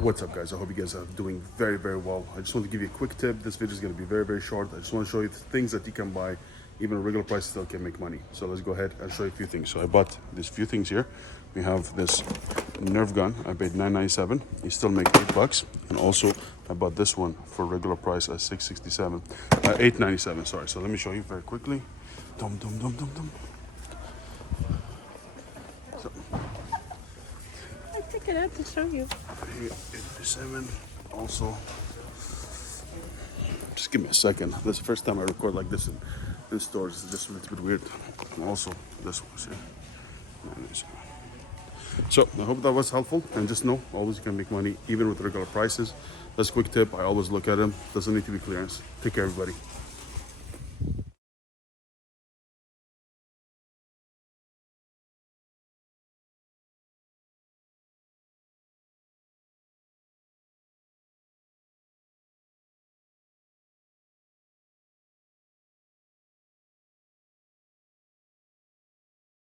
What's up, guys? I hope you guys are doing very, very well. I just want to give you a quick tip. This video is going to be very, very short. I just want to show you things that you can buy even at regular price still can make money. So let's go ahead and show you a few things. So I bought these few things here. We have this Nerf gun. I paid $9.97. You still make $8. And also I bought this one for regular price at $8.97. Sorry. So let me show you very quickly. Dum dum dum dum dum. So, I pick it up to show you. 8.97. Also, just give me a second. This is the first time I record like this in stores. It's just a little bit weird. And also, this one's here. 9.97. So I hope that was helpful, and just know always you can make money even with regular prices. That's a quick tip. I always look at them. Doesn't need to be clearance. Take care, everybody.